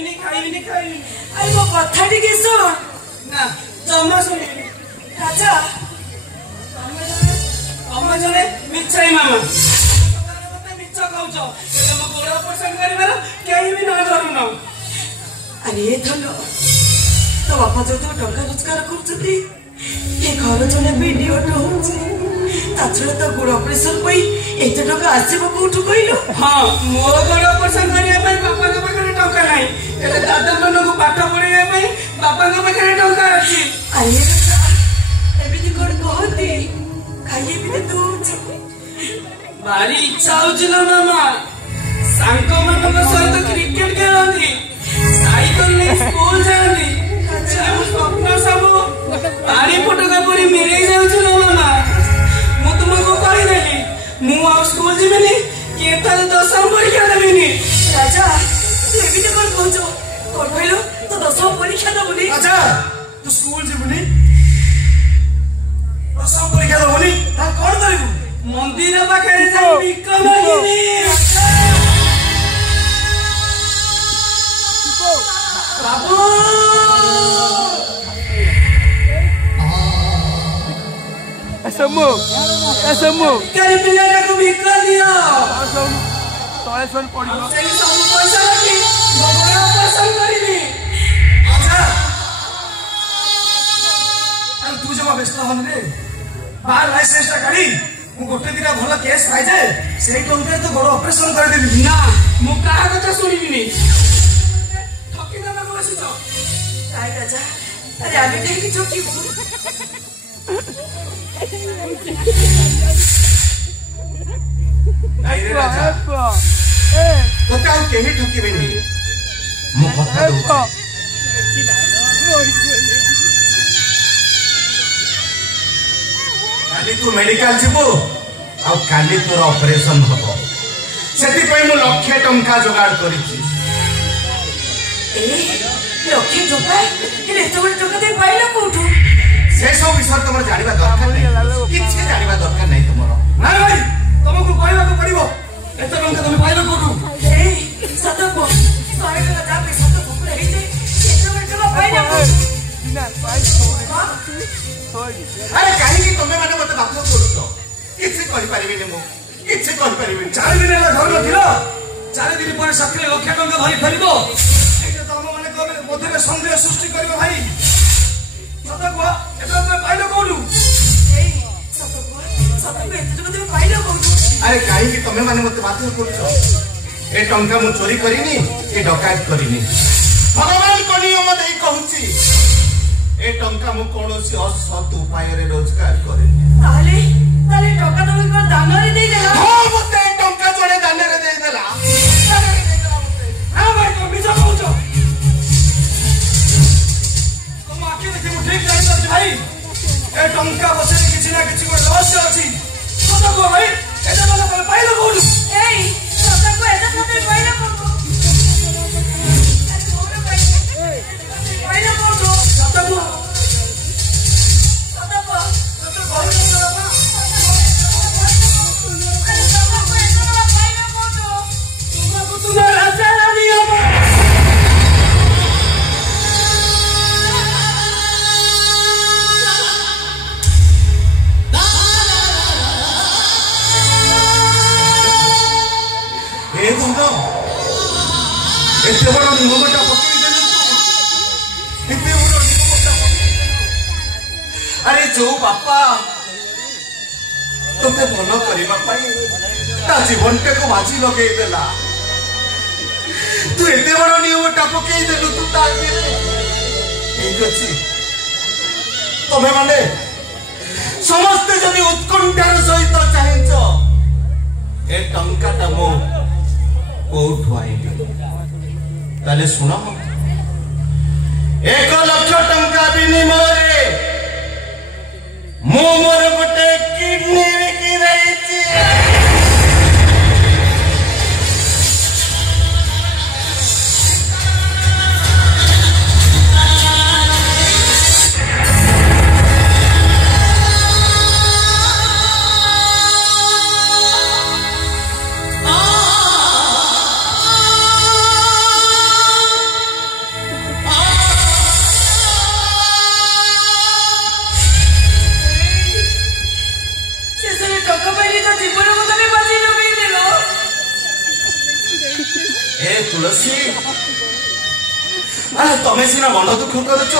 अरे मो कथा टिके सुन ना जमा सुन राजा तमे जने मिछाई मामा मते मिछ कहउछ तम गोड़ ऑपरेशन करिबार केही भी न धरुन अरे धन तो बापा जो तो टंका रोजगार करछती ए घर जने वीडियो होउछ ताछले तो गोड़ ऑपरेशन पई एते टका आसीबो कोठु कइलो हां मो गोड़ ऑपरेशन करिया पई बापा के पाखरे टका नाही एले दादा मन को पाठ पढिया पई बापा के पाखरे टका अछि अरे एबिति कोन कहती खाली एबिति तू भारी इच्छा होचिलो मामा सांको मन सहित क्रिकेट खेलती साइकिल ने स्कूल जानी स्वप्न सब भारी फटका परी मेरे जाउछलो मामा मु तुमको कहि देली मु आ स्कूल जिबिनी केतल 10वीं परीक्षा देबिनी राजा तू एबिति कोन कहछो कोन भइलो तो 10वीं परीक्षा दबुनी अच्छा तू स्कूल जिबुनी 10वीं परीक्षा दबुनी ता कोन करिबु मंदिर पाखे जाई बिकम हिनी बाबू एसमो कई पिला को बिका दियो तळे सन पडिलो सेई सब पैसा रखी बबड़ा पसंद करिबी अच्छा अरे तू जमा व्यस्त हन रे बाहर लाइसेंस ता गाड़ी मु गोटे दिना भलो केस खाइ जे सेई टंके तो गोड़ ऑपरेशन कर देबी ना मु काहा कथा सुनिबिनी ठकी ना को बसी तो काय राजा अरे आमी देखि चोकी नहीं रे राजा तो का केही ठकी बेनी मु कथा दउ काली तू मेडिकल जीवो आ काली तोर ऑपरेशन हबो सेति पई मु लक्ष्य टंका जोगाड़ करिछि ए लक्ष्य टका इले तो बड़ टका दे पाइला कोठु से सब विषय तमर जानिबा दरकार नै किछि जानिबा दरकार नै तमरो ना भाई तुमको कहबा को पड़िबो एते टंका तुम पाइलो कोठु ए सत को सहाय का जा पे सत को हे जे एते बड़ टका पाइला कोठु बिना पाइ अरे काहे तुमे माने मते बात करूछो किछि कहि परिबिनी मु किछि कहि परिबिनी 4 दिन ला घर नथिलो 4 दिन पर सक्रिय लक्ष्य टंका भरी फेरिबो एते तम माने को मधुरे संदेह सृष्टि करिवो भाई सत को एते तुमे पाइलो कोठु ए सत को एते टका तुमे पाइला कोठु अरे काहे तुमे माने मते बात करूछो ए टंका मु चोरी करिनी ए डकायत करिनी भगवान को नियम देई कहूची ए टंका मु कोनोसी असत उपाय रे रोजगार करे ताले ताले टका तो एक दान रे दे देला हां मते टंका जोड़े दान रे दे देला मते हां भाई को मिजा कहूचो तुम आके देखि मु ठीक जानि छ भाई ए टंका बसे किछि ना किछि को रहस्य अछि सत को भाई एटा मन पाइलो कोडु ए सत को एटा तो पाइला कोठु पाइला कोठु सत को एते बड़ नियमटा पकई देलु एते बड़ नियमटा अरे जो बापा तोते भलो करिबा पाई ता जीवनटे को बाजी लगेई देला तू एते बड़ नियमटा पकई देलु तू ता आगे ठीक अछि तमे माने समस्त जदि उत्कंठार सहित चाहिचो ए टंकाटा मो कोठु आइबे ताले सुनो 1 लाख टंका विनिमय मु मोर गोटे किडनी बिकी रहिछि ए तुलसी अरे तमें सीना मन दुख करुच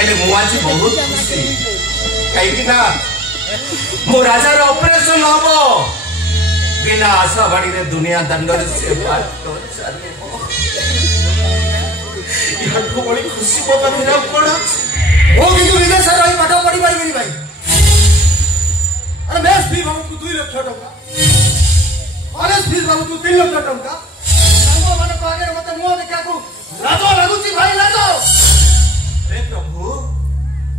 एने मु आज बहुत खुशी कहीं ना मो राजार ऑपरेशन हम बिना आशा बाड़ी रे दुनिया दंडर से बात तो चले इहठो बड़ी खुशी मो पाखरे कोन ओ किंतु विदेश रही पाठ पढ़ी पारिबेनी भाई अरे मेस फी बाबू 2 लाख टका कॉलेज फीस बाबू 3 लाख टका सांगो माने आगे मते मुंह देखा को लाजो लागुची भाई लाजो हे प्रभु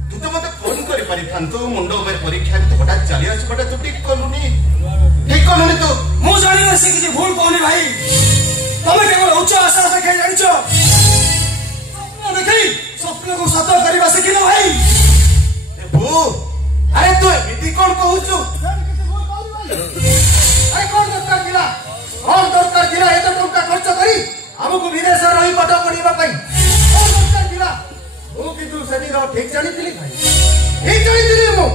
तू तो मते फोन करि पारि थांतो मुंडो में परीक्षा तो बड़ा चली आछ बड़ा तू ठीक करलुनी तो मु जानि न से किछि भूल कोनी भाई तमे केवल उच्च आशा देखाई जानिछो स्वप्न देखै स्वप्न को सत करबा से किनो भाई बो अरे तू एमिति कोन कहउछु अरे कोन दरकार दिला एत टका खर्च करी हमको विदेश रही पाठ पढ़िबा पई कोन दरकार दिला ओ किंतु सेनी रो ठीक जानि दिली भाई ठीक जानि दिली मु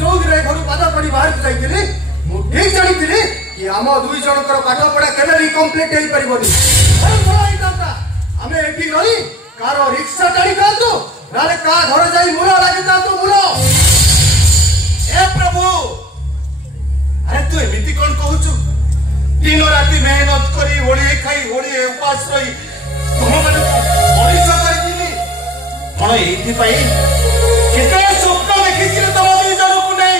चौधरी रे घर पाद पढ़ी बाहर जाइतिली मु ठीक जानि दिली कि हम दुई जनकर पाठ पढ़ा केबे भी कंप्लीट हेई परिबोनी अरे बोलाई दादा हमें एठी रही कारो रिक्शा टाणी कांतो नाले का घर जाई मुरो लागि तांतो मुरो ए प्रभु अरे तू एमिति कोन कहउछु दिन राति मेहनत करी ओळी खाई ओळी उपास रही तुम माने परिश्रम करथिली कोन एथि पई केते स्वप्न देखिथिले तम दुई जन को नै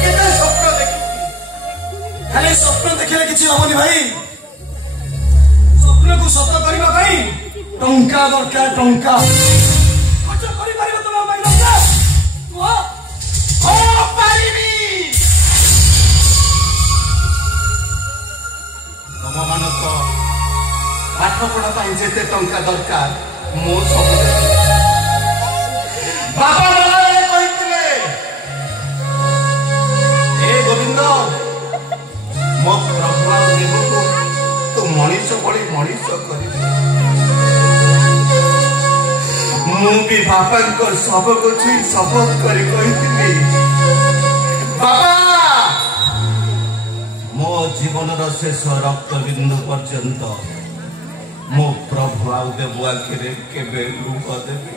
केते स्वप्न देखिथि खाली स्वप्न देखिले किछि होबनी भाई स्वप्न को सत करबा भाई टंका दरकार टंका खर्च करि पारिबो तम भाई टंका ओ पारिबी तम मानक पाठ पढ़ा पाई जेते टंका दरकार मो सब बाबा मला कहितले ए गोविंद मो प्रभु देवको तो मनीष बड़ी मनीष करी मु भी बापा को सब कुछ शपथ करी कहितली बाबा मो जीवन शेष रक्त बिंदु पर्यंत मो प्रभु आउ देव आखिरे केबे लुह देबे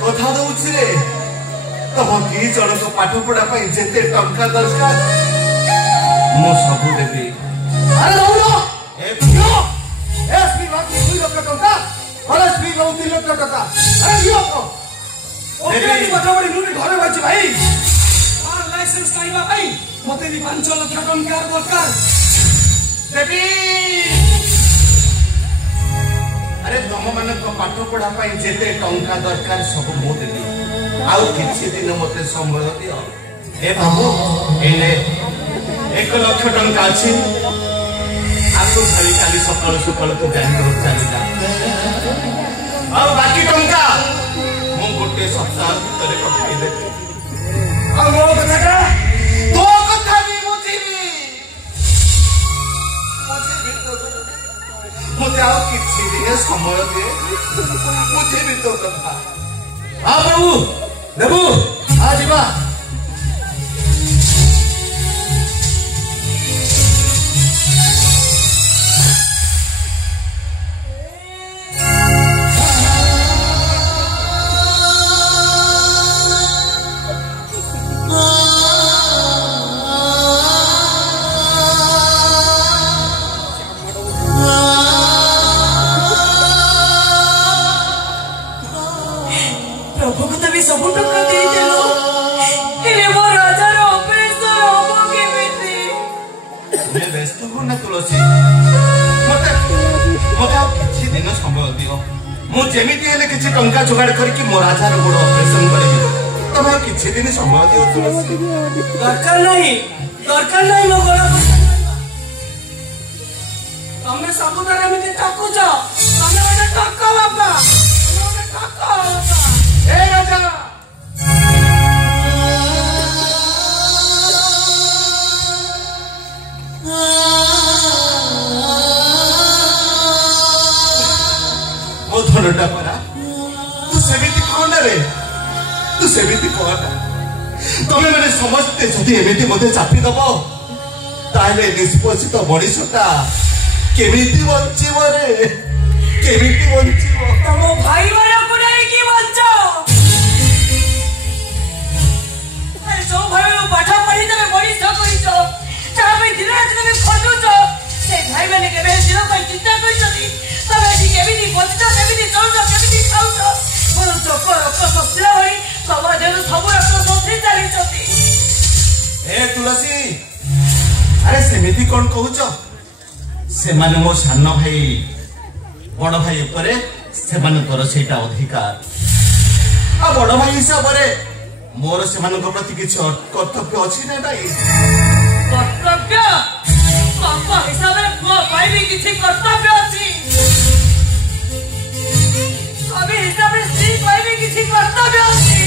कथा दउछि रे तम की जन को पाठ पढ़ा पाई जेते टंका दरकार मो सब देबी अरे रहुलो ए पियो एसपी बाकी 2 लाख टका कॉलेज फी 3 लाख टका अरे दियो को ओके नी पठावड़ी मुनि घरे बाची भाई लाइसेंस काइबा भाई मते भी 5 लाख टंका दरकार देबी अरे तम मन को पाठ पढ़ा पाई जेते टंका दरकार सब मो देबी आउ किछि दिन मते समय दियो ए बाबू एने 1 लाख टंका अछि आको खाली काली सकाळ सकाळ तू जानि कर चली जा और बाकी टंका मु गोटे सप्ताह भीतर पठाई देबी आ मो कथा का तो कथा भी बुझिबी मते आउ किछि दिन समय दे बुझिबी तो कथा हां प्रभु देबू आ जीवा टंका जोगाड़ करके मो राजा रो बड़ ऑपरेशन करेबी तब किछि दिन समय दियो तुलसी दरकार नहीं मो गला तमे सबुदार एमिति ठकुछ तमे ओने ठक्का बापा ए राजा ओ धनटा परा तू सेमिति कोन रे तू सेमिति कोन तमे माने समझते जदी एमिति मते चापी दबो ताहले निष्पोषित मनीषटा केमिति बंचिब रे केमिति बंचिब तुम भाई वाला को नहीं की बच्चो अरे जो भाई वो पाठ पढ़ी तमे बड़ी सो करी छो ता पे दिन रात तमे खटु छो से भाई माने केबे दिनो पर चिंता करी छथि तमे जी केमिति बचतो केमिति चलतो केमिति खाउतो बोल चोको रको ससला होई समाज रे सब रको सोथि चाली छथि ए तुलसी अरे सेमिति कोन कहूछ से माने मो सानो भाई बड़ भाई ऊपर से मानकर सेटा अधिकार आ बड़ भाई हिसाब रे मोर से मानको प्रति किछ कर्तव्य अछि ना भाई कर्तव्य पापा हिसाब रे पुआ भाई भी किछ कर्तव्य अछि अबे हिसाब रे स्त्री भाई भी किछ कर्तव्य अछि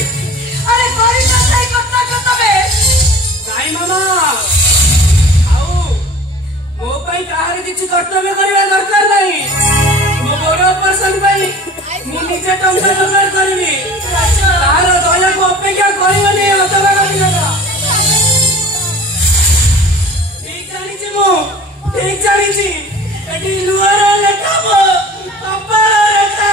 अरे करी न सही कर्तव्य तबे काई मामा आओ मो पाई काहरे किछ कर्तव्य करबा दरकार नाही मो बड़ पर्सन पाई मु निजे टंका रोजगार करबी तार दया को अपेक्षा करबनी अतबा करबा ठीक जानिছি एटी लुआर लेखा मो पापार लेखा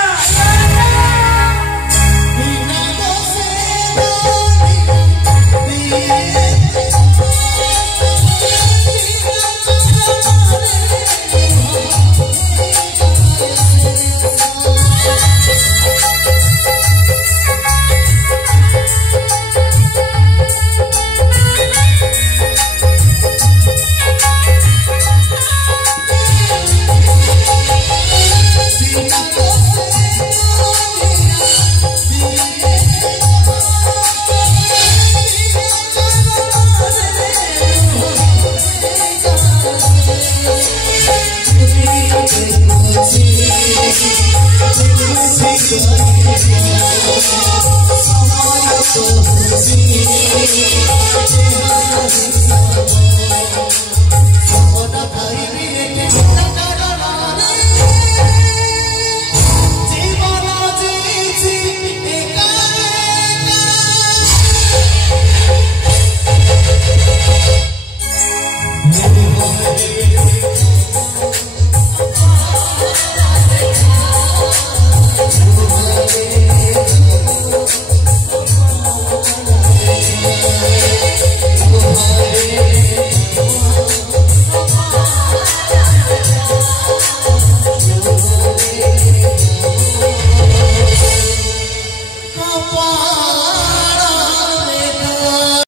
Oh